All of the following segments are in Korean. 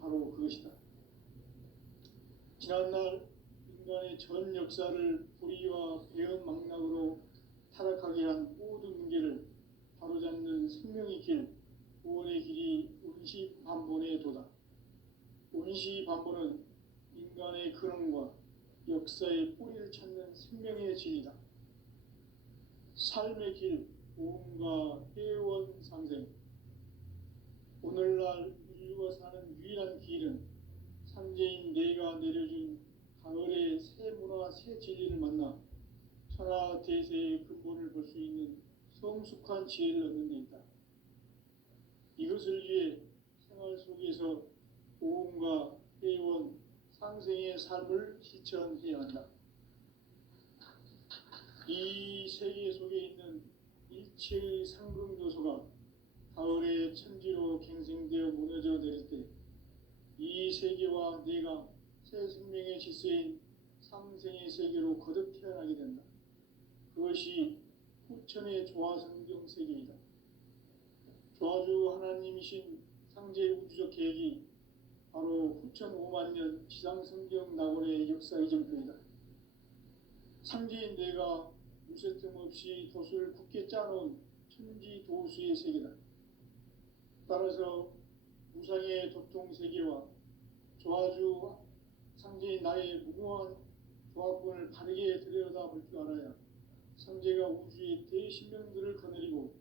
바로 그것이다. 지난날 인간의 전 역사를 불의와 배은망락으로 타락하게 한 모든 문제를 바로잡는 생명의 길, 구원의 길이 운시반본에 도다. 운시반본은 인간의 근원과 역사의 뿌리를 찾는 생명의 진리다. 삶의 길, 보험과 회원 상생. 오늘날 인류가 사는 유일한 길은 삼재인 내가 내려준 가을의 새 문화, 새 진리를 만나 천하 대세의 근본을 볼 수 있는 성숙한 지혜를 얻는 데 있다. 이것을 위해 생활 속에서 보험과 회원, 상생의 삶을 실천해야 한다. 이 세계 속에 있는 일체의 상승조소가 가을의 천지로 갱생되어 무너져 내릴 때 이 세계와 내가 새 생명의 질서인 상생의 세계로 거듭 태어나게 된다. 그것이 후천의 조화성경 세계이다. 조화주 하나님이신 상제 우주적 계획이 바로 후천 5만 년 지상성경 낙원의 역사 이정표이다. 상제인 내가 무쇠 틈 없이 도수를 굳게 짜놓은 천지 도수의 세계다. 따라서 무상의 도통세계와 조화주 상제인 나의 무궁한 조합권을 바르게 들여다볼 줄 알아야 상제가 우주의 대신명들을 거느리고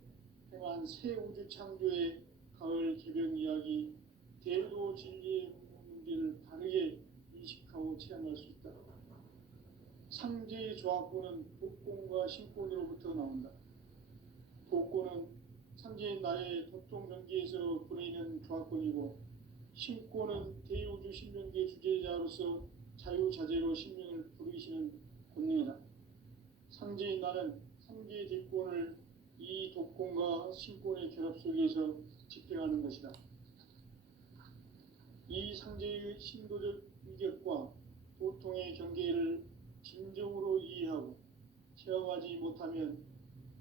행한 새 우주 창조의 가을 개변 이야기, 대도 진리의 문제를 바르게 인식하고 체험할 수 있다. 상제의 조합권은 복권과 신권으로부터 나온다. 복권은 상제인 나의 도통전기에서 보내는 조합권이고, 신권은 대우주 신명계 주제자로서 자유자재로 신명을 부르시는 권능이다. 상제인 나는 상제의 뒷권을 이 독권과 신권의 결합 속에서 집행하는 것이다. 이 상제의 신도적 위격과 도통의 경계를 진정으로 이해하고 체험하지 못하면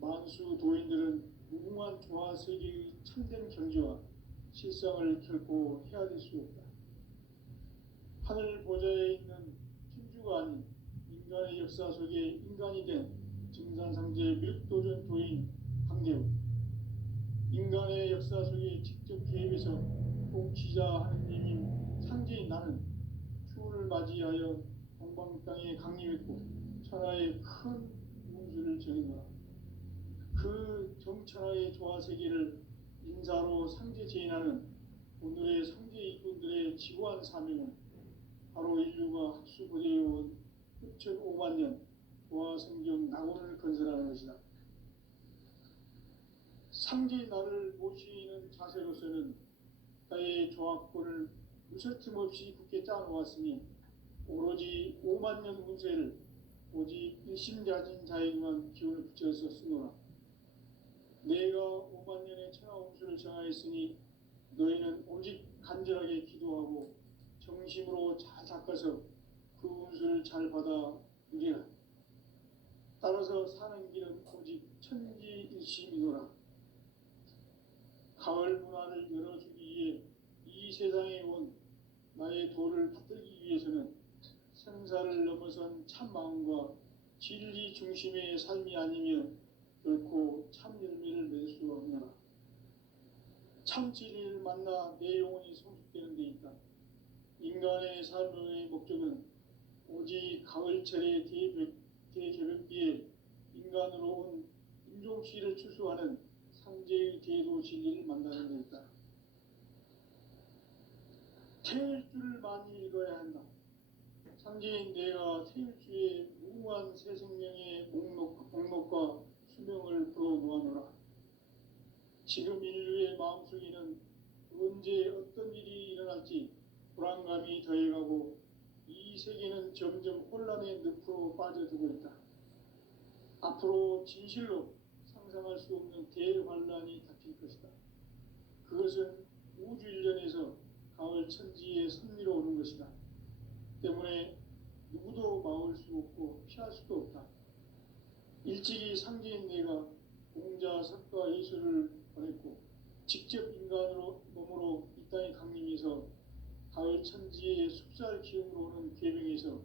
만수 도인들은 무궁한 조화 세계의 참된 경지와 실상을 결코 헤아릴 수 없다. 하늘 보좌에 있는 천주가 아닌 인간의 역사 속에 인간이 된 증산상제 밀도전 도인 강대우, 인간의 역사 속에 직접 개입해서 통치자 하느님인 상제인 나는 추운을 맞이하여 동방 땅에 강림했고 천하의 큰 운수를 정해노라. 그 정천하의 조화세계를 인사로 상제 제인하는 오늘의 상제 일꾼들의 지구한 사명은 바로 인류가 학수고대해온 후천 5만 년 조화성경 낙원을 건설하는 것이다. 상제의 나를 모시는 자세로서는 나의 조합권을 무설틈 없이 굳게 짜놓았으니 오로지 5만 년 운세를 오직 일심가진 자에게만 기운을 붙여서 쓰노라. 내가 5만 년의 천하 운수를 정하였으니 너희는 오직 간절하게 기도하고 정심으로 잘 닦아서 그 운수를 잘 받아 누리라. 따라서 사는 길은 오직 천지일심이노라. 가을 문화를 열어주기 위해 이 세상에 온 나의 도를 받들기 위해서는 생사를 넘어선 참 마음과 진리 중심의 삶이 아니면 결코 참 열매를 맺을 수 없노라. 참 진리를 만나 내 영혼이 성숙되는 데 있다. 인간의 삶의 목적은 오직 가을철의 대개벽기에 인간으로 온 인종시를 추수하는 상제의 대도 진리를 만나는 데 있다. 태일주를 많이 읽어야 한다. 상제인 내가 태일주의 무궁한 새 생명의 목록과 수명을 풀어 놓아노라. 지금 인류의 마음속에는 언제 어떤 일이 일어날지 불안감이 더해가고 이 세계는 점점 혼란의 늪으로 빠져들고 있다. 앞으로 진실로 상상할 수 없는 대환란이 닥칠 것이다. 그것은 우주 일련에서 가을 천지의 섭리로 오는 것이다. 때문에 누구도 막을 수 없고 피할 수도 없다. 일찍이 상제인 내가 공자, 석가, 예수를 보냈고 직접 인간으로 몸으로 이 땅에 강림해서 가을 천지의 숲살 기운으로 오는 괴명에서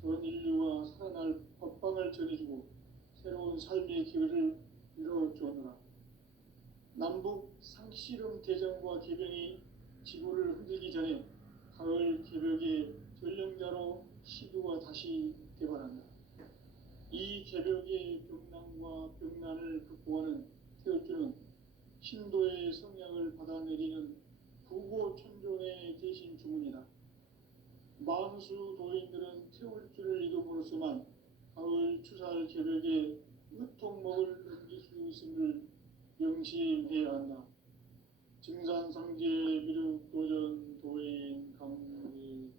전 인류가 살아날 법방을 전해주고 새로운 삶의 기회를 열어주었노라. 남북 상씨름 대전과 개병이 지구를 흔들기 전에 가을 개벽의 전령자로 시두가 다시 개발한다. 이 개벽의 병난과 병난을 극복하는 태울주는 신도의 성약을 받아내리는 구고천존의 대신 주문이다. 만수 도인들은 태울주를 이름으로서만 가을 추살 개벽에 으통목을 넘길 수 있음을 명심해야 한다. 증산상제 미륵도전 도인 강의군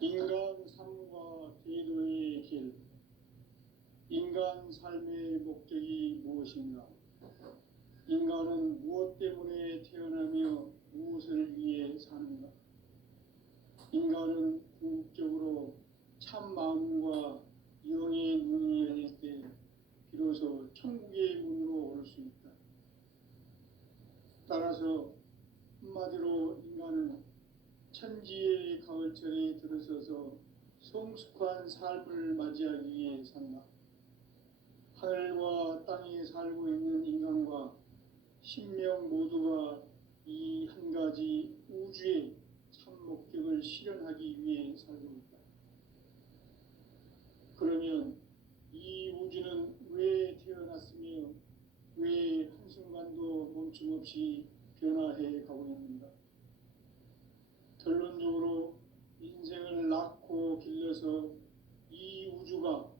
인간 삶과 제도의 길. 인간 삶의 목적이 무엇인가? 인간은 무엇 때문에 태어나며 무엇을 위해 사는가? 인간은 궁극적으로 참 마음과 영의 눈이 열릴 때 비로소 천국의 문으로 올 수 있다. 따라서 한마디로 인간은 천지의 가을철에 들어서서 성숙한 삶을 맞이하기 위해 산다. 하늘과 땅에 살고 있는 인간과 신명 모두가 이 한 가지 우주의 참 목적을 실현하기 위해 살고 있다. 그러면 이 우주는 왜 태어났으며 왜 한순간도 멈춤없이 변화해 가고 있는가? 결론적으로 인생을 낳고 길러서 이 우주가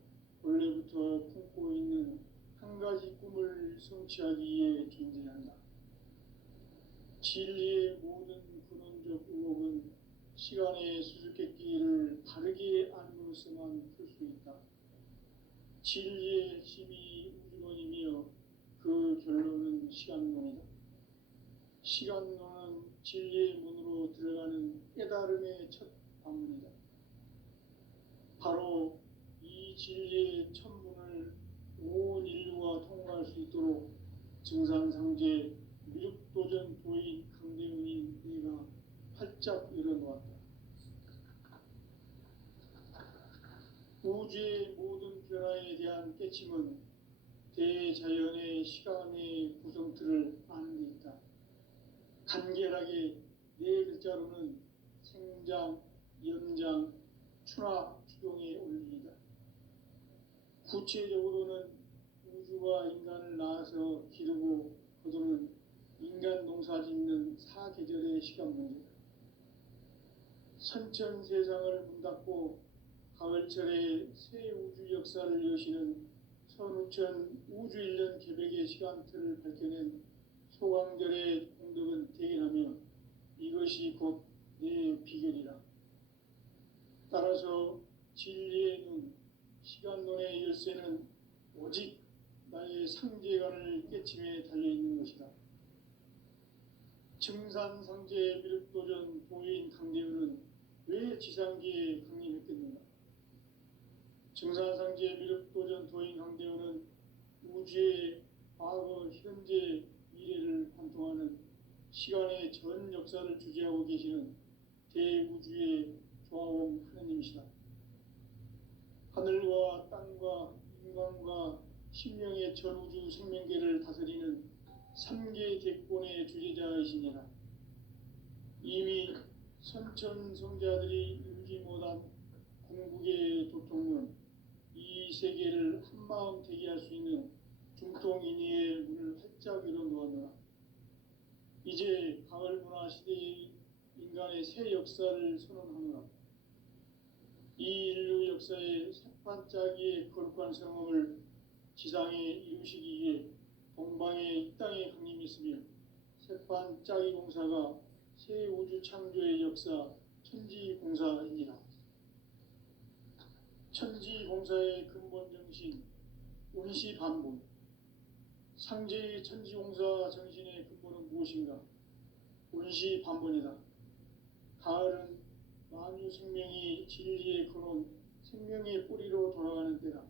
원래부터 품고 있는 한 가지 꿈을 성취하기 위해 존재한다. 진리의 모든 근원적 의혹은 시간의 수수께끼를 바르게 알므로서만 풀 수 있다. 진리의 핵심이 우주론이며 그 결론은 시간론이다. 시간론은 진리의 문으로 들어가는 깨달음의 첫 방문이다. 바로 이 진리의 천문을 온 인류가 통과할 수 있도록 증산상제 미륵도전 도인 강대훈이 내가 활짝 열어놓았다. 우주의 모든 변화에 대한 깨침은 대자연의 시간의 구성틀을 아는 데 있다. 간결하게 네 글자로는 생장, 연장, 추나 추동의 원리이다. 구체적으로는 우주가 인간을 낳아서 기르고 거두는 인간 농사 짓는 사계절의 시간 문제다. 선천 세상을 문닫고 가을철에 새 우주 역사를 여시는 선우천 우주일년 개벽의 시간틀을 밝혀낸 소강절의 공덕은 대견하며 이것이 곧 내 비결이라. 따라서 진리의 눈, 시간론의 열쇠는 오직 나의 상제관을 깨침에 달려있는 것이다. 증산상제 미륵도전 도인 강대훈은 왜 지상기에 강림했겠는가? 증산상제 미륵도전 도인 강대훈은 우주의 과거, 현재, 미래를 관통하는 시간의 전 역사를 주재하고 계시는 대우주의 조화원 하느님이시다. 하늘과 땅과 인간과 신명의 전우주 생명계를 다스리는 3개 대권의 주제자이시니라. 이미 선천성자들이 이루지 못한 궁극의 도통론, 이 세계를 한마음 되게 할 수 있는 중통인의의 문을 활짝 열어놓았노라. 이제 가을 문화 시대의 인간의 새 역사를 선언하노라. 이 인류 역사의 새반짝이의 거룩한 성험을 지상에 이루시기 위해 동방에 이 땅에 강림했으며 새반짝이 공사가 새 우주 창조의 역사 천지공사입니다. 천지공사의 근본 정신 운시반본. 상제의 천지공사 정신의 근본은 무엇인가? 운시반본이다. 가을은 만유 생명이 진리의 근원 생명의 뿌리로 돌아가는 때다.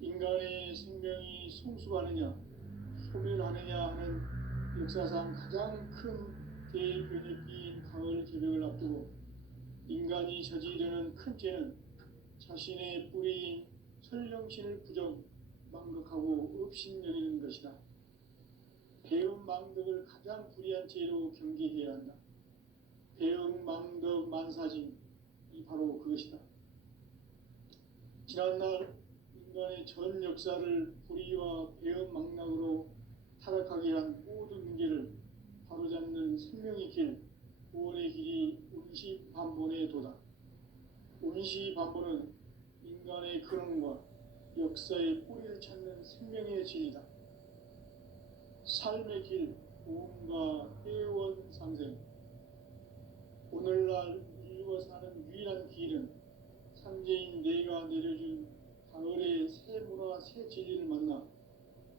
인간의 생명이 성숙하느냐 소멸하느냐 하는 역사상 가장 큰 대변혁기인 가을 개벽을 앞두고 인간이 저지르는 큰 죄는 자신의 뿌리인 설령신을 부정 망각하고 업신여기는 것이다. 배은망덕을 가장 불의한 죄로 경계해야 한다. 배은망덕 만사징이 바로 그것이다. 지난날 인간의 전 역사를 불의와 배은망락으로 타락하게 한 모든 문제를 바로잡는 생명의 길, 구원의 길이 운시반본의 도다. 운시반본은 인간의 근원과 역사의 뿌리를 찾는 생명의 진리다. 삶의 길, 구원과 회원 상생. 오늘날 인류가 사는 유일한 길은 삼재인 내가 내려준 가을의 새 문화, 새 진리를 만나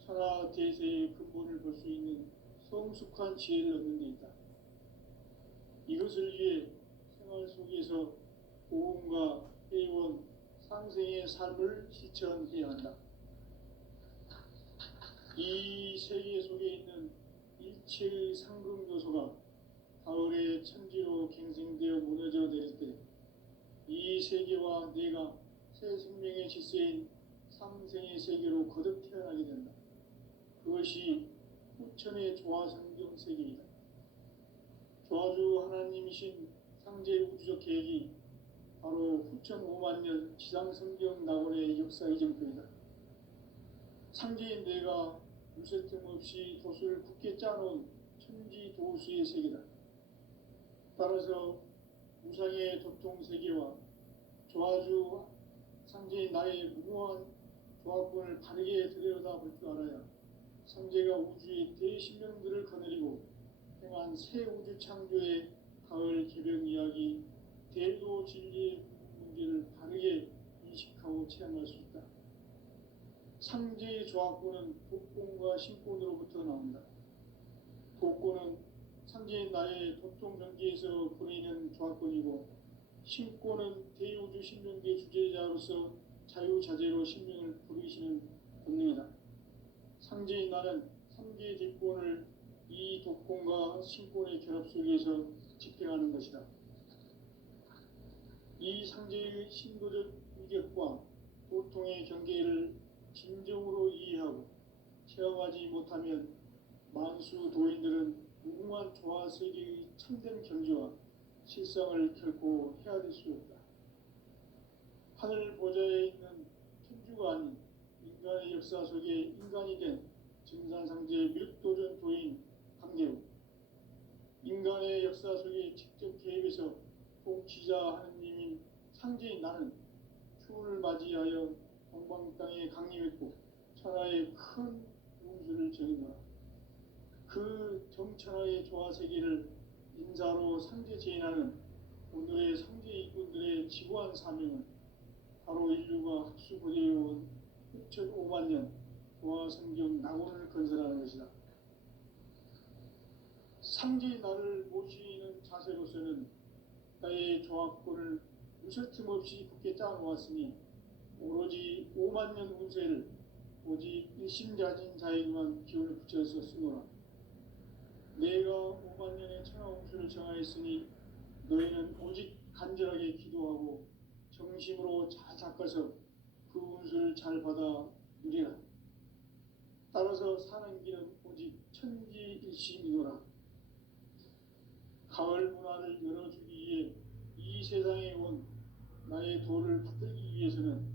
천하 대세의 근본을 볼 수 있는 성숙한 지혜를 얻는 데 있다. 이것을 위해 생활 속에서 고음과 회원, 상생의 삶을 실천해야 한다. 이 세계 속에 있는 일체의 상급 요소가 가을의 천지로 갱생되어 무너져 내릴 때 이 세계와 내가 새 생명의 질서인 상생의 세계로 거듭 태어나게 된다. 그것이 후천의 조화성경 세계이다. 조화주 하나님이신 상제 우주적 계획이 바로 후천 5만 년 지상성경 낙원의 역사 이정표이다. 상제인 내가 무쇠틈 없이 돛을 굳게 짜놓은 천지 도수의 세계다. 따라서 무상의 도통 세계와 조화주 상제인 나의 무모한 조합권을 바르게 들여다볼 줄 알아야 상제가 우주의 대신명들을 거느리고 행한 새 우주 창조의 가을 개벽 이야기, 대도 진리의 문제를 바르게 인식하고 체험할 수 있다. 상제의 조합권은 독권과 신권으로부터 나온다. 독권은 상제인 나의 도통 경계에서 보내는 조합권이고, 신권은 대우주 신명계 주제자로서 자유자재로 신명을 부르시는 본능이다. 상제인 나는 3개의 뒷권을 이 독권과 신권의 결합 속에서 집행하는 것이다. 이 상제의 신도적 위격과 도통의 경계를 진정으로 이해하고 체험하지 못하면 만수 도인들은 무궁한 조화세계의 참된 경지와 실상을 결코 헤아릴 수 없다. 하늘 보좌에 있는 천주가 아닌 인간의 역사 속에 인간이 된 증산상제 밀도전 도인 강대우, 인간의 역사 속에 직접 개입해서 통치자 하느님인 상제인 나는 추운을 맞이하여 동방 땅에 강림했고 천하의 큰 운수를 정했노라. 그 정천하의 조화세계를 인사로 상제 제인하는 오늘의 상제 이꾼들의 지구한 사명은 바로 인류가 학수고대해온 후천 5만 년 조화성경 낙원을 건설하는 것이다. 상제의 나를 모시는 자세로서는 나의 조합권을 무설틈 없이 굳게 짜놓았으니 오로지 5만 년 운세를 오직 일심자진 자에게만 기운을 붙여서 쓰노라. 내가 5만 년의 천하 운수를 정하였으니 너희는 오직 간절하게 기도하고 정심으로 잘 닦아서 그 운수를 잘 받아 누리라. 따라서 사는 길은 오직 천지일심이노라. 가을 문화를 열어주기 위해 이 세상에 온 나의 도를 받들기 위해서는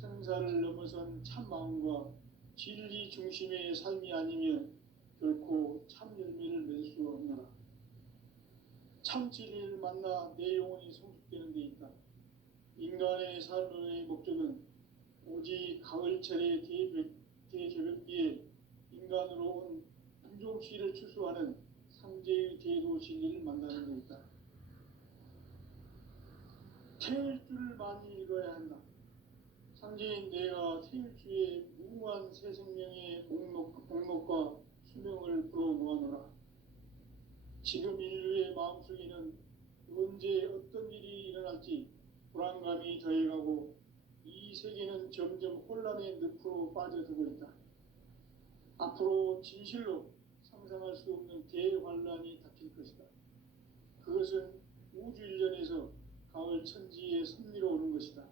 생사를 넘어선 참 마음과 진리 중심의 삶이 아니면 결코 참 열매를 맺을 수 없노라. 참 진리를 만나 내 영혼이 성숙되는 데 있다. 인간의 삶의 목적은 오직 가을철의 대개벽기에 인간으로 온 인종시를 추수하는 상제의 대도 진리를 만나는 데 있다. 태일주를 많이 읽어야 한다. 상제인 내가 태일주의 무궁한 새 생명의 목록과 수명을 불어 모아노라. 지금 인류의 마음속에는 언제 어떤 일이 일어날지 불안감이 더해가고 이 세계는 점점 혼란의 늪으로 빠져들고 있다. 앞으로 진실로 상상할 수 없는 대환란이 닥칠 것이다. 그것은 우주 일련에서 가을 천지의 섭리로 오는 것이다.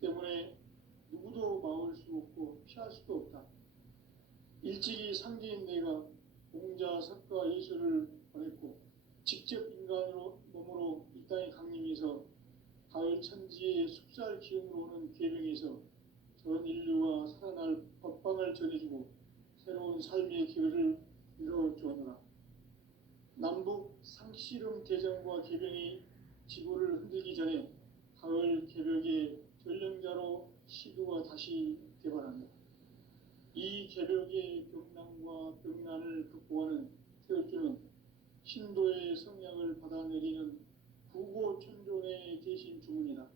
때문에 누구도 막을 수 없고 피할 수도 없다. 일찍이 상제인 내가 공자, 석가, 예수를 보냈고 직접 인간으로 몸으로 이 땅에 강림해서 가을 천지의 숲살 기운으로 오는 계명에서 전 인류와 살아날 법방을 전해주고 새로운 삶의 기회를 이뤄주었노라. 남북 상씨름 대전과 계병이 지구를 흔들기 전에 가을 개벽의 전령자로 시도가 다시 개발한다. 이 개벽의 병난과 병난을 극복하는 태어주는 신도의 성약을 받아내리는 구고천존의 대신 주문이다.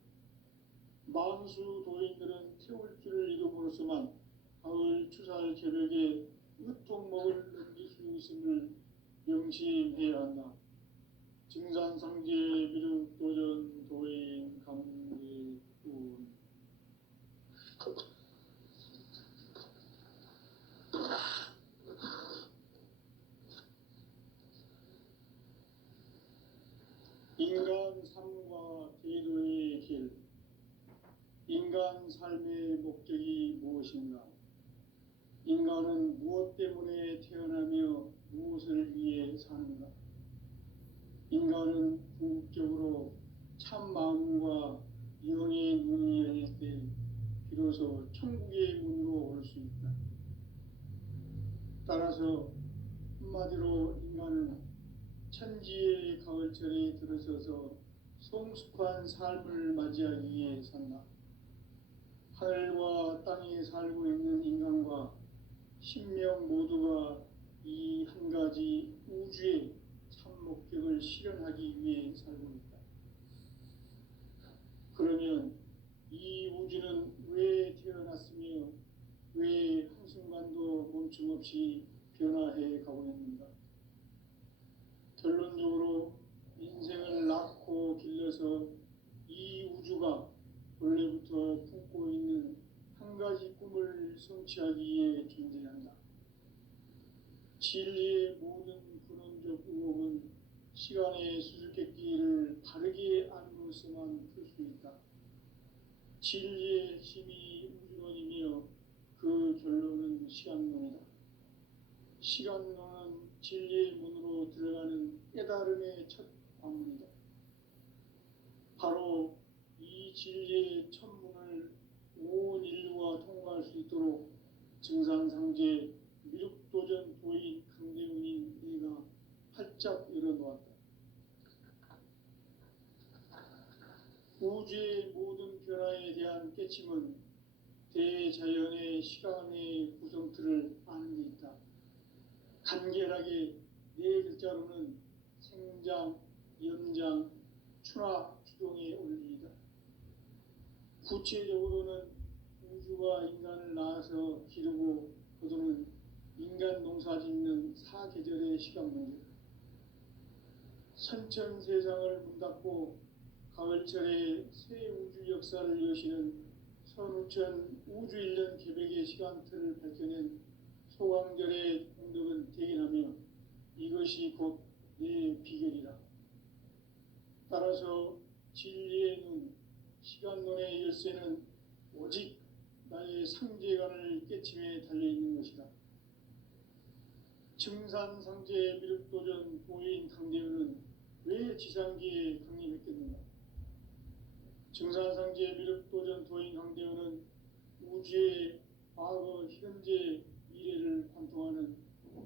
만수 도인들은 태울 줄을 이름으로서만 가을 추살 개벽에 으통목을 넘길 수 있음을 명심해야 한다. 증산상제 미륵도전 도인 강대군. 인간 삶과 제도의 길. 인간 삶의 목적이 무엇인가? 인간은 무엇 때문에 태어나며 무엇을 위해 사는가? 인간은 궁극적으로 참 마음과 영의 눈이 열릴 때 비로소 천국의 문으로 올 수 있다. 따라서 한마디로 인간은 천지의 가을철에 들어서서 성숙한 삶을 맞이하기 위해 산다. 하늘과 땅에 살고 있는 인간과 신명 모두가 이 한 가지 우주의 참 목적을 실현하기 위해 살고 있다. 그러면 이 우주는 왜 태어났으며 왜 한순간도 멈춤없이 변화해 가고 있는가? 결론적으로 인생을 낳고 길러서 이 우주가 원래부터 품고 있는 한 가지 꿈을 성취하기 위해 존재한다. 진리의 모든 근원적 의혹은 시간의 수수께끼를 바르게 알므로서만 풀 수 있다. 진리의 핵심이 우주론이며 그 결론은 시간론이다. 시간론은 진리의 문으로 들어가는 깨달음의 첫 관문이다. 바로 이 진리의 첫 문을 온 인류가 통과할 수 있도록 증산상제 미륵도전 도인 강대훈인 내가 활짝 열어놓았다. 우주의 모든 변화에 대한 깨침은 대자연의 시간의 구성틀을 아는 데 있다. 간결하게 네 글자로는 생장, 연장, 추락, 추동의 원리이다. 구체적으로는 우주가 인간을 낳아서 기르고 거두는 인간 농사 짓는 사계절의 시간 문제. 선천 세상을 문 닫고 가을철에 새 우주 역사를 여시는 선우천 우주 1년 개백의 시간틀을 밝혀낸 소강절의 공덕은 대견하며 이것이 곧 내 비결이라. 따라서 진리의 눈, 시간론의 열쇠는 오직 나의 상제관을 깨침에 달려있는 것이다. 증산상제 미륵도전 도인 강대훈은 왜 지상기에 강림했겠는가? 증산상제 미륵도전 도인 강대훈은 우주의 과거, 현재, 미래를 관통하는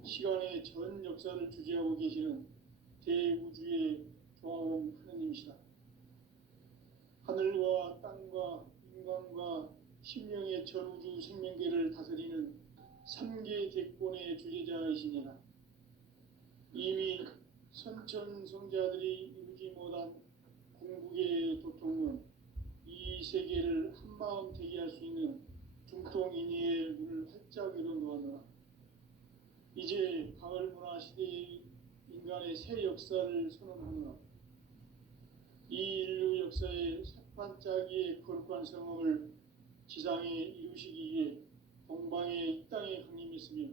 시간의 전 역사를 주재하고 계시는 대우주의 조화원 하느님이시다. 하늘과 땅과 인간과 심령의 전우주 생명계를 다스리는 3계 대권의 주제자이시니라. 이미 선천성자들이 이루지 못한 궁극의 도통은 이 세계를 한마음 되게 할 수 있는 중통인의의 문을 활짝 열어놓았노라. 이제 가을 문화 시대의 인간의 새 역사를 선언하노라. 이 인류 역사의 반짝이의 거룩한 성음을 지상에 이루시기 위해 동방에 이 땅에 강림했으며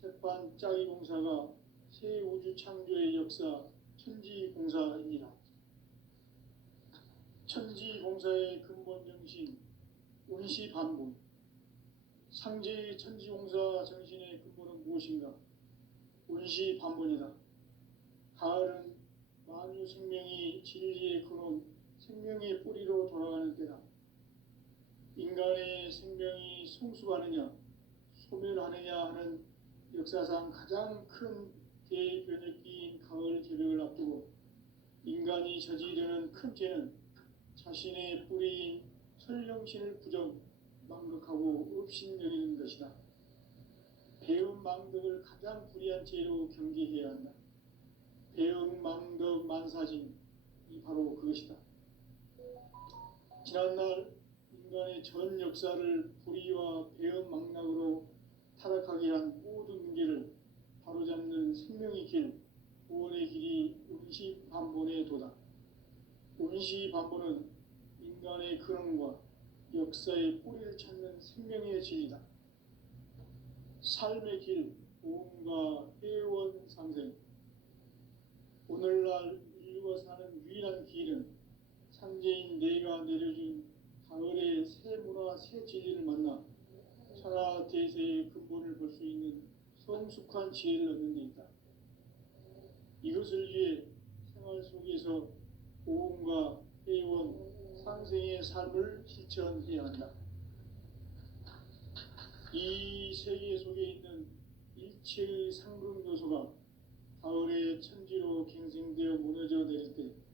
색반짝이 공사가 새 우주 창조의 역사 천지공사입니다. 천지공사의 근본 정신 운시반본. 상제의 천지공사 정신의 근본은 무엇인가? 운시반본이다. 가을은 만유 생명이 진리의 근원 생명의 뿌리로 돌아가는 때다. 인간의 생명이 성숙하느냐 소멸하느냐 하는 역사상 가장 큰 대변혁기인 가을 개벽을 앞두고 인간이 저지르는 큰 죄는 자신의 뿌리인 설령신을 부정 망극하고 업신여기는 것이다. 배은 망덕을 가장 불의한 죄로 경계해야 한다. 배은 망덕 만사진이 바로 그것이다. 지난날 인간의 전 역사를 불의와 배은 망락으로 타락하게 한 모든 문제를 바로잡는 생명의 길, 구원의 길이 운시반본의 도다. 운시반본은 인간의 근원과 역사의 뿌리를 찾는 생명의 진리다. 삶의 길, 보험과 회원 상생. 오늘날 인류가 사는 유일한 길은 상제인 내가 내려준 가을의 새 문화, 새 진리를 만나 천하 대세의 근본을 볼 수 있는 성숙한 지혜를 얻는 데 있다. 이것을 위해 생활 속에서 보험과 회원, 상생의 삶을 실천해야 한다. 이 세계 속에 있는 일체의 상급 요소가 가을의 천지로 갱생되어 무너져 내릴 때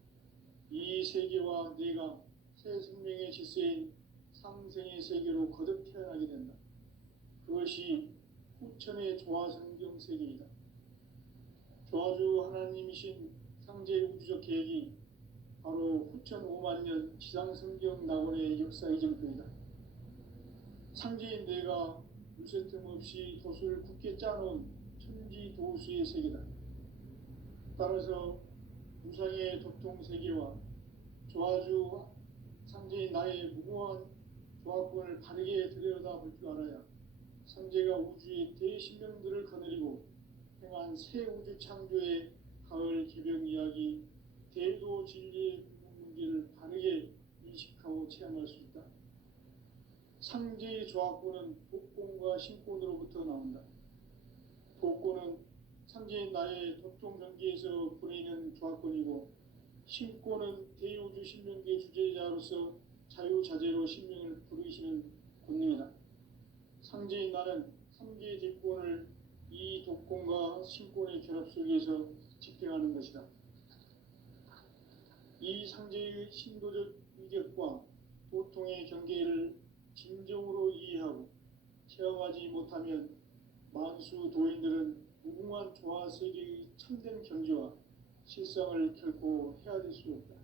이 세계와 내가 새 생명의 질서인 상생의 세계로 거듭 태어나게 된다. 그것이 후천의 조화성경 세계이다. 조화주 하나님이신 상제 우주적 계획이 바로 후천 5만 년 지상성경 낙원의 역사 이정표이다. 상제인 내가 물새틈 없이 도수를 굳게 짜놓은 천지도수의 세계다. 따라서 무상의 도통 세계와 조화주 상제인 나의 무고한 조화권을 바르게 들여다볼 줄 알아야 상제가 우주의 대신명들을 거느리고 행한 새 우주 창조의 가을 개벽 이야기 대도 진리의 문제를 바르게 인식하고 체험할 수 있다. 상제의 조화권은 복권과 신권으로부터 나온다. 복권은 상제인 나의 도통 경계에서 보내는 조화권이고 신권은 대우주 신명계 주제자로서 자유자재로 신명을 부르시는 권능이다. 상제인 나는 상제의 직권을 이 독권과 신권의 결합 속에서 집행하는 것이다. 이 상제의 신도적 위격과 도통의 경계를 진정으로 이해하고 체험하지 못하면 만수 도인들은 무궁한 조화 세계의 참된 경지와 실상을 결코 헤아릴 수 없다.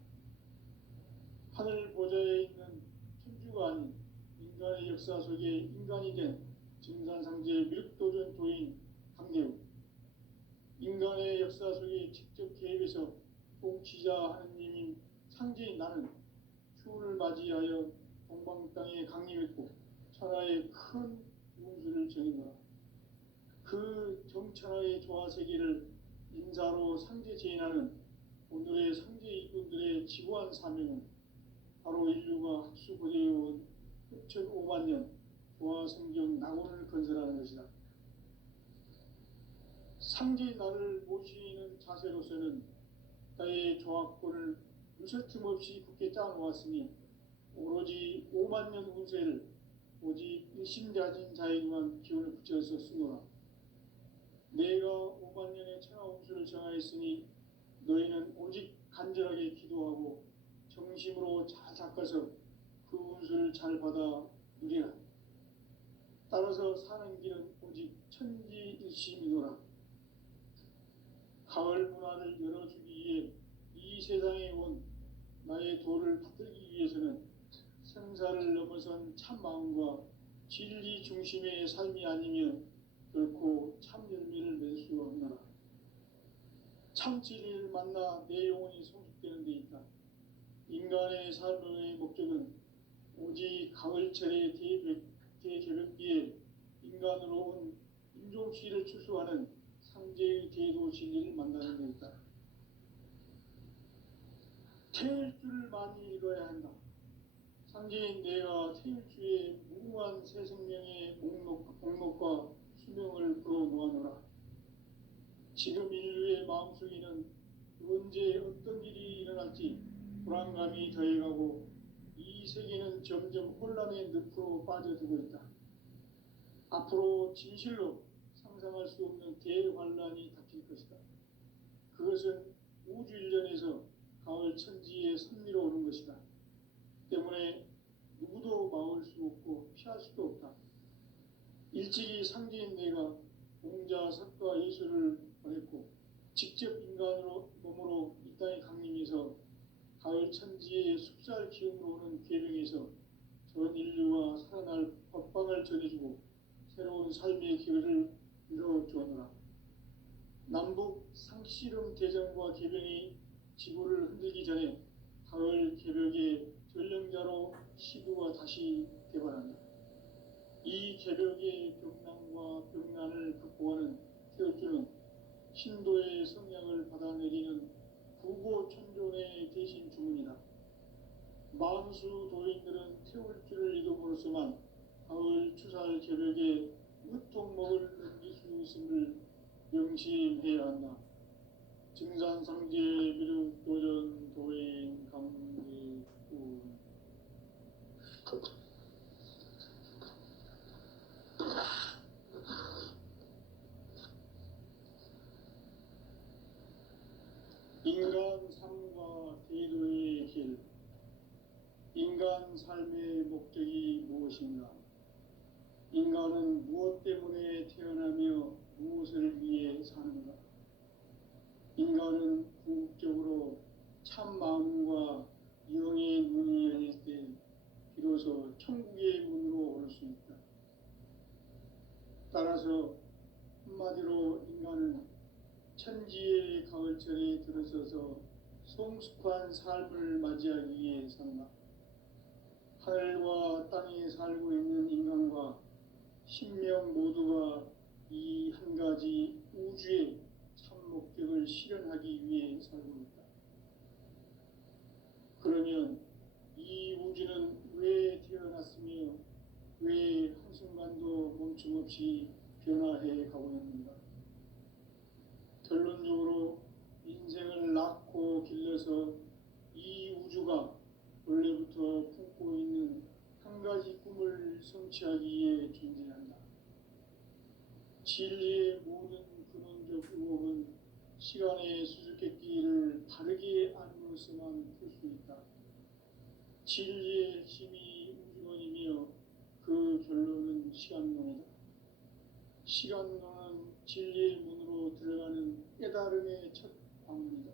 하늘 보좌에 있는 천주가 아닌 인간의 역사 속에 인간이 된 증산상제의 미륵도전 도인 강대우, 인간의 역사 속에 직접 개입해서 통치자 하느님인 상제인 나는 추운을 맞이하여 동방 땅에 강림했고 천하의 큰 운수를 정했노라. 그 정천하의 조화 세계를 인사로 상제 제인하는 오늘의 상제 이꾼들의 지구한 사명은 바로 인류가 학수고대해온 후천 5만 년 조화 성경 낙원을 건설하는 것이다. 상제인 나를 모시는 자세로서는 나의 조화권을 무설틈 없이 굳게 짜놓았으니 오로지 5만 년 운세를 오직 일심가진 자에게만 기운을 붙여서 쓰노라. 내가 5만 년의 천하 운수를 정하였으니 너희는 오직 간절하게 기도하고 정심으로 잘 닦아서 그 운수를 잘 받아 누리라. 따라서 사는 길은 오직 천지일심이노라. 가을 문화를 열어주기 위해 이 세상에 온 나의 도를 받들기 위해서는 생사를 넘어선 참 마음과 진리 중심의 삶이 아니면 결코 참 열매를 맺을 수가 없노라. 참 진리를 만나 내 영혼이 성숙되는 데 있다. 인간의 삶의 목적은 오직 가을철의 대개벽기에 인간으로 온 인종씨를 추수하는 상제의 대도 진리를 만나는 것이다. 태일 줄을 많이 읽어야 한다. 상제인 내가 태일주의 무궁한 새 생명의 목록과 수명을 풀어놓아노라. 지금 인류의 마음속에는 언제 어떤 일이 일어날지 불안감이 더해가고 이 세계는 점점 혼란의 늪으로 빠져들고 있다. 앞으로 진실로 상상할 수 없는 대환란이 닥칠 것이다. 그것은 우주 일련에서 가을 천지에 선미로 오는 것이다. 때문에 누구도 막을 수 없고 피할 수도 없다. 일찍이 상제인 내가 공자, 석가, 예수를 보냈고 직접 인간으로 몸으로 이 땅에 강림해서 가을 천지의 숲살 기운으로 오는 계명에서 전 인류와 살아날 법방을 전해주고 새로운 삶의 기회를 열어주었노라. 남북 상씨름 대전과 개병이 지구를 흔들기 전에 가을 개벽의 전령자로 시구가 다시 개발한다. 이 개벽의 벽난과 벽난을 극복하는 태울주는 신도의 성향을 받아내리는 구고천존의 대신 주문이다. 만수 도인들은 태울주를 읽음으로써만 가을 추살 개벽에 으통목을 넘길 수 있음을 명심해야 한다. 증산상제 미륵도전 도인 강제군 인간 삶과 대도의 길. 인간 삶의 목적이 무엇인가? 인간은 무엇 때문에 태어나며 무엇을 위해 사는가? 인간은 궁극적으로 참 마음과 영의 문이 열릴 때 비로소 천국의 문으로 올 수 있다. 따라서 한마디로 인간은 천지의 가을철에 들어서서 성숙한 삶을 맞이하기 위해 산다. 하늘과 땅에 살고 있는 인간과 신명 모두가 이 한 가지 우주의 참 목적을 실현하기 위해 살고 있다. 그러면 이 우주는 왜 태어났으며 왜 한순간도 멈춤없이 변화해 가고 있는가? 결론적으로 인생을 낳고 길러서 이 우주가 원래부터 품고 있는 한 가지 꿈을 성취하기 위해 존재한다. 진리의 모든 근원적 의혹은 시간의 수수께끼를 바르게 알므로서만 풀 수 있다. 진리의 핵심이 우주론이며 그 결론은 시간론이다. 시간론은 진리의 문으로 들어가는 깨달음의 첫 방문이다.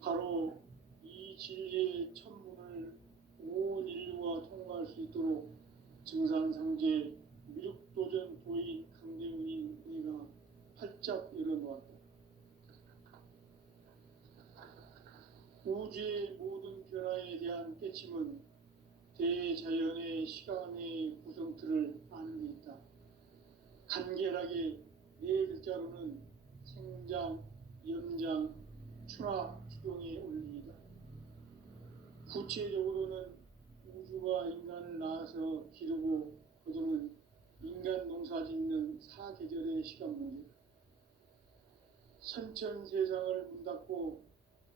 바로 이 진리의 첫 문을 온 인류가 통과할 수 있도록 증산상제 미륵도전 도인 강대훈인 우리가 활짝 열어놓았다. 우주의 모든 변화에 대한 깨침은 대자연의 시간의 구성틀을 아는 데 있다. 간결하게 네 글자로는 생장, 염장, 추나 추동의 원리이다. 구체적으로는 우주가 인간을 낳아서 기르고 거두는 인간 농사 짓는 사계절의 시간 문제. 선천 세상을 문 닫고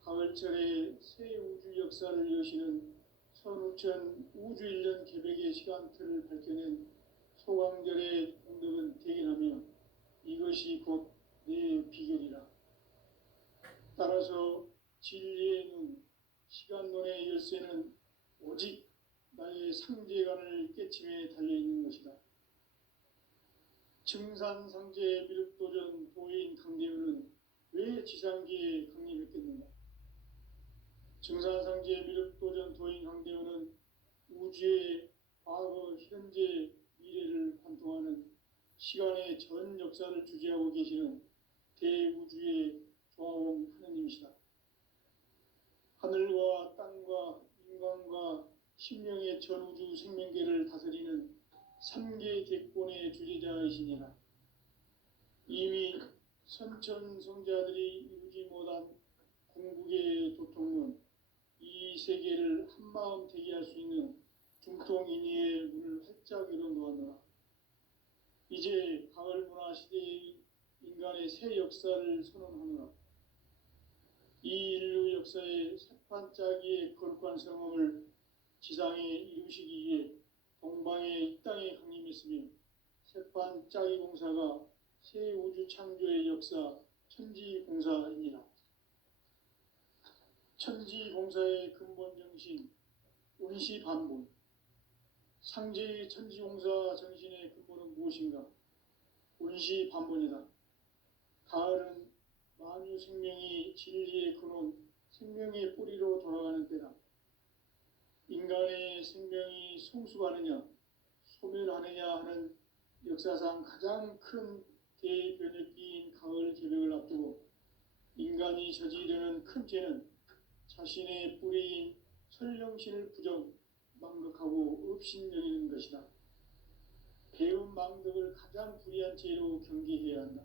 가을철에 새 우주 역사를 여시는 선우천 우주일년 개벽의 시간틀을 밝혀낸 소강절의 공덕은 대견하며 이것이 곧 내 비결이라. 따라서 진리의 눈, 시간론의 열쇠는 오직 나의 상제관을 깨침에 달려있는 것이다. 증산상제 미륵도전 도인 강대훈은 왜 지상기에 강림했겠는가? 증산상제 미륵도전 도인 강대훈은 우주의 과거, 현재, 미래를 관통하는 시간의 전 역사를 주재하고 계시는 대우주의 조화원 하느님이시다. 하늘과 땅과 인간과 신명의 전우주 생명계를 다스리는 삼계 대권의 주제자이시니라. 이미 선천성자들이 이루지 못한 궁극의 도통론, 이 세계를 한마음 되게 할 수 있는 중통인의의 문을 활짝 열어놓았노라. 이제 가을 문화 시대의 인간의 새 역사를 선언하노라. 이 인류 역사의 새판짜기의 거룩한 성험을 지상에 이루시기 위해 동방의 이 땅에 강림했으며 새판짜기 공사가 새 우주 창조의 역사 천지공사이니라. 천지공사의 근본 정신 운시반본. 상제의 천지공사 정신의 근본은 무엇인가? 운시반본이다. 가을은 만유 생명이 진리의 근원, 생명의 뿌리로 돌아가는 때다. 인간의 생명이 성숙하느냐, 소멸하느냐 하는 역사상 가장 큰 대변혁기인 가을 개벽을 앞두고 인간이 저지르는 큰 죄는 자신의 뿌리인 설령신을 부정, 망각하고 업신여기는 것이다. 배음 망덕을 가장 불의한 죄로 경계해야 한다.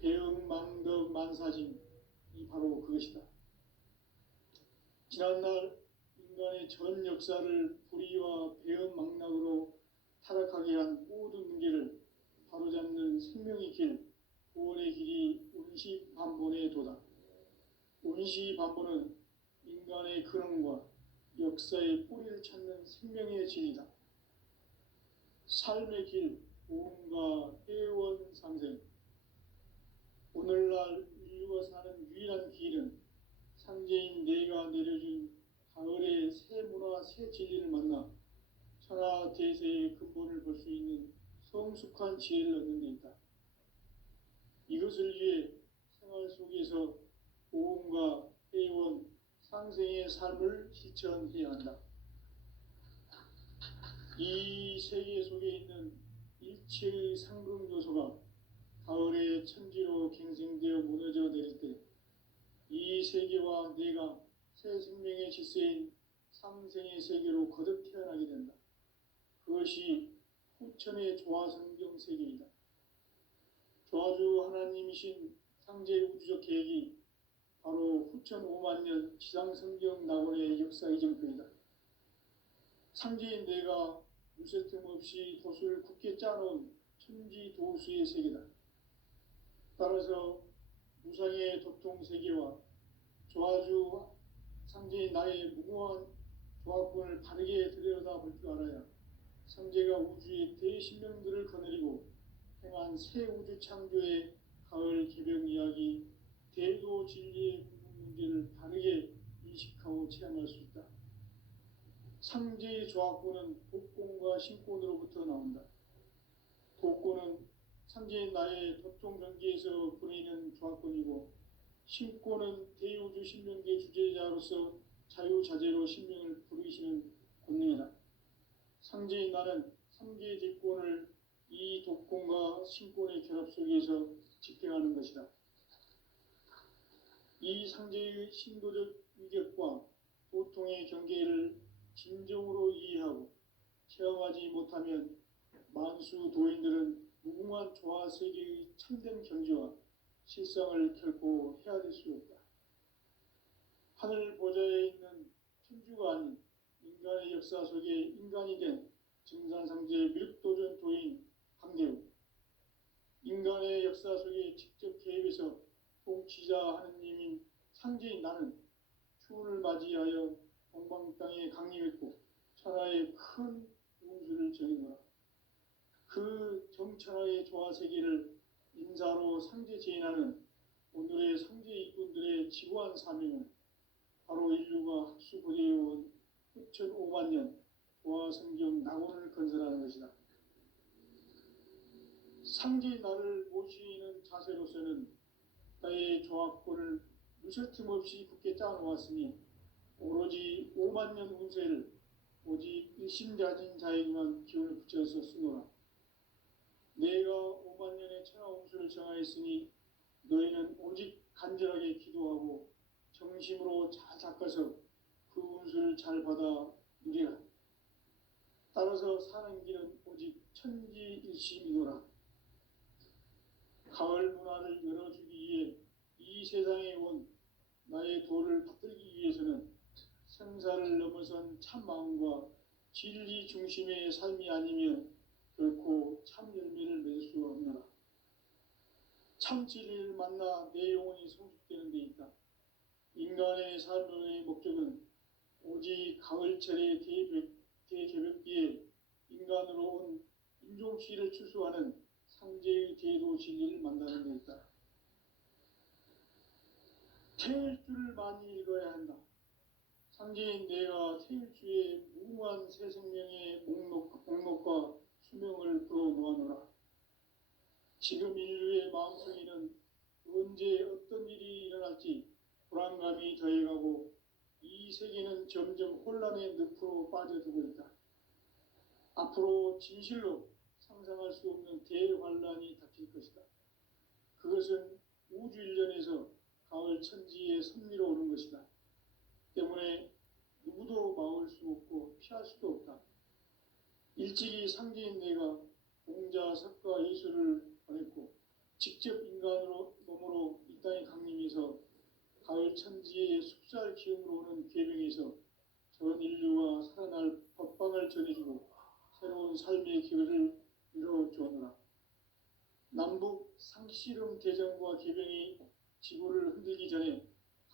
배음 망덕 만사짐이 바로 그것이다. 지난날 인간의 전 역사를 불의와 배음 망락으로 타락하게 한 모든 문제를 바로잡는 생명의 길, 구원의 길이 운시반본의 도다. 운시반본은 인간의 근원과 역사의 뿌리를 찾는 생명의 진리다. 삶의 길, 보험과 회원 상생. 오늘날 인류가 사는 유일한 길은 상제인 내가 내려준 가을의 새 문화, 새 진리를 만나 천하 대세의 근본을 볼 수 있는 성숙한 지혜를 얻는 데 있다. 이것을 위해 생활 속에서 보험과 회원, 상생의 삶을 실천해야 한다. 이 세계 속에 있는 일체의 상극 요소가 가을의 천지로 갱생되어 무너져 내릴 때 이 세계와 내가 새 생명의 질서인 상생의 세계로 거듭 태어나게 된다. 그것이 후천의 조화성경 세계이다. 조화주 하나님이신 상제 우주적 계획이 바로 후천 5만 년 지상성경 낙원의 역사 이정표이다. 상제인 내가 무쇠 틈 없이 도수를 굳게 짜놓은 천지 도수의 세계다. 따라서 무상의 도통 세계와 조화주 상제인 나의 무궁한 조합권을 바르게 들여다볼 줄 알아야 상제가 우주의 대신명들을 거느리고 행한 새 우주 창조의 가을 개벽 이야기, 대도 진리의 궁극 문제를 바르게 인식하고 체험할 수 있다. 상제의 조합권은 독권과 신권으로부터 나온다. 독권은 상제인 나의 도통 경계에서 보내는 조합권이고, 신권은 대우주 신명계 주제자로서 자유자재로 신명을 부르시는 권능이다. 상제인 나는 상제의 대권을 이 독권과 신권의 결합 속에서 집행하는 것이다. 이 상제의 신도적 위격과 도통의 경계를 진정으로 이해하고 체험하지 못하면 만수 도인들은 무궁한 조화 세계의 참된 경지와 실상을 결코 헤아릴 수 없다. 하늘 보좌에 있는 천주가 아닌 인간의 역사 속에 인간이 된 증산상제 밀도전 도인 강대우, 인간의 역사 속에 직접 개입해서 통치자 하느님인 상제인 나는 추운을 맞이하여 동방 땅에 강림했고 천하의 큰 운수를 정해놓아 그 정천하의 조화 세계를 인사로 상제 제인하는 오늘의 상제 일꾼들의 지구한 사명은 바로 인류가 학수고대해온 후천 5만 년 조화 성경 낙원을 건설하는 것이다. 상제인 나를 모시는 자세로서는 나의 조합권을 무쇠틈 없이 굳게 짜놓았으니 오로지 5만 년 운세를 오직 일심자진 자에게만 기운을 붙여서 쓰노라. 내가 5만 년의 천하 운수를 정하였으니 너희는 오직 간절하게 기도하고 정심으로 잘 닦아서 그 운수를 잘 받아 누리라. 따라서 사는 길은 오직 천지일심이노라. 가을 문화를 열어주기 위해 이 세상에 온 나의 도를 받들기 위해서는 생사를 넘어선 참 마음과 진리 중심의 삶이 아니면 결코 참 열매를 맺을 수 없노라. 참 진리를 만나 내 영혼이 성숙되는 데 있다. 인간의 삶의 목적은 오직 가을철의 대개벽기에 인간으로 온 인종시를 추수하는 상제의 대도 진리를 만나는 데 있다. 태일주를 많이 읽어야 한다. 상제인 내가 태일주의 무궁한 새 생명의 목록과 수명을 불어놓아노라. 지금 인류의 마음속에는 언제 어떤 일이 일어날지 불안감이 더해가고 이 세계는 점점 혼란의 늪으로 빠져들고 있다. 앞으로 진실로 상상할 수 없는 대환란이 닥칠 것이다. 그것은 우주 일련에서 가을 천지에 섭리로 오는 것이다. 때문에 누구도 막을 수 없고 피할 수도 없다. 일찍이 상제인 내가 공자, 석가, 예수를 보냈고 직접 인간으로 몸으로 이 땅에 강림해서 가을 천지의 숙살 기운으로 오는 계명에서 전 인류가 살아날 법방을 전해주고 새로운 삶의 기회를 이뤄주었노라. 남북 상씨름 대전과 계병이 지구를 흔들기 전에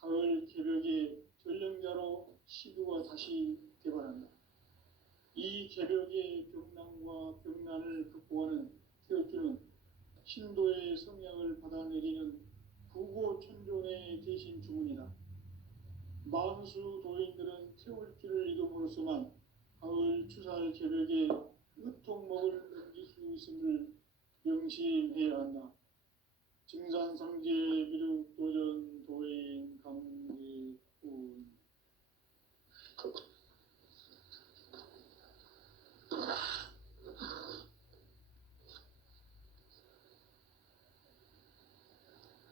가을 개벽의 전령자로 시두가 다시 개발한다. 이 개벽의 병난과 병난을 극복하는 태엽주는 신도의 성향을 받아내리는 부고천존의 대신 주문이다. 만수 도인들은 태울주를 이름으로서만 가을 추살 개벽의 으통목을 넘길 수 있음을 명심해야 한다. 증산상제 미륵도전 도인 강대군.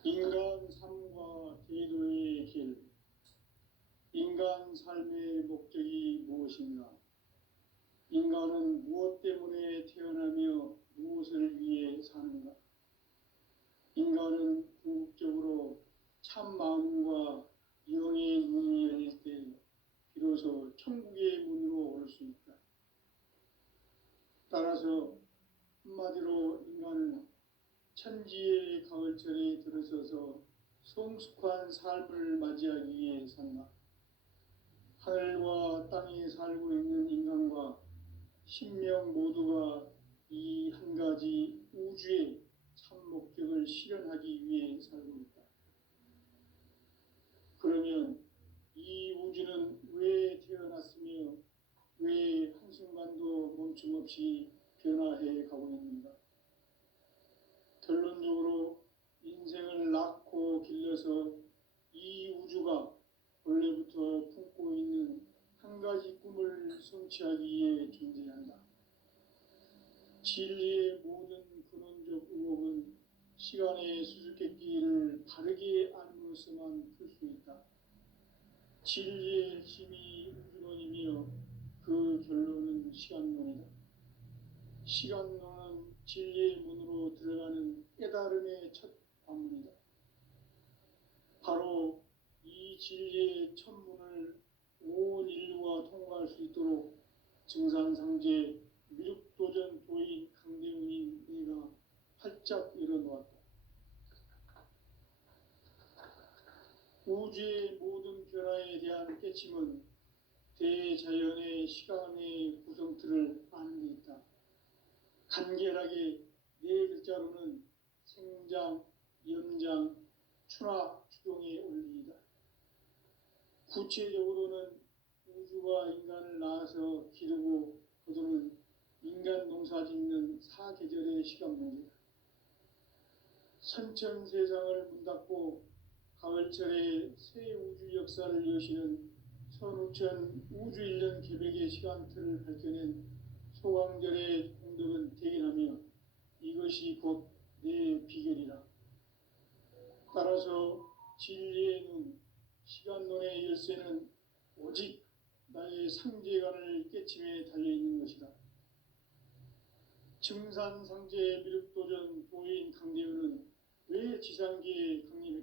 인간 삶과 대도의 길. 인간 삶의 목적이 무엇인가? 인간은 무엇 때문에 태어나며 무엇을 위해 사는가? 인간은 궁극적으로 참 마음과 영의 문이 열릴 때 비로소 천국의 문으로 올 수 있다. 따라서 한마디로 인간은 천지의 가을철에 들어서서 성숙한 삶을 맞이하기 위해 산다. 하늘과 땅에 살고 있는 인간과 신명 모두가 이 한 가지 우주의 참 목적을 실현하기 위해 살고 있다. 그러면 이 우주는 왜 태어났으며 왜 한순간도 멈춤 없이 변화해 가고 있는가? 결론적으로 인생을 낳고 길러서 이 우주가 원래부터 품고 있는 한 가지 꿈을 성취하기 위해 존재한다. 진리의 모든 근원적 의혹은 시간의 수수께끼를 바르게 알므로서만 풀 수 있다. 진리의 핵심이 우주론이며 그 결론은 시간론이다. 시간론은 진리의 문으로 들어가는 깨달음의 첫 관문이다. 바로 이 진리의 첫 문을 온 인류가 통과할 수 있도록 증산상제 미륵도전 도인 강대훈인 내가 활짝 열어놓았다. 우주의 모든 변화에 대한 깨침은 대자연의 시간의 구성틀을 아는 데 있다. 간결하게 네 글자로는 생장, 연장, 추나, 추동의 원리이다. 구체적으로는 우주가 인간을 낳아서 기르고 거두는 인간 농사 짓는 사계절의 시간 문제다. 선천 세상을 문 닫고 가을철에 새 우주 역사를 여시는 선우천 우주 일년 개벽의 시간틀을 밝혀낸 소강절의 공덕은 대견하며 이것이 곧 내 비결이라. 따라서 진리의 눈, 시간론의 열쇠는 오직 나의 상제관을 깨침에 달려있는 것이다. 증산상제 미륵도전 보인 강대우는 왜 지상계에 강림했겠는가?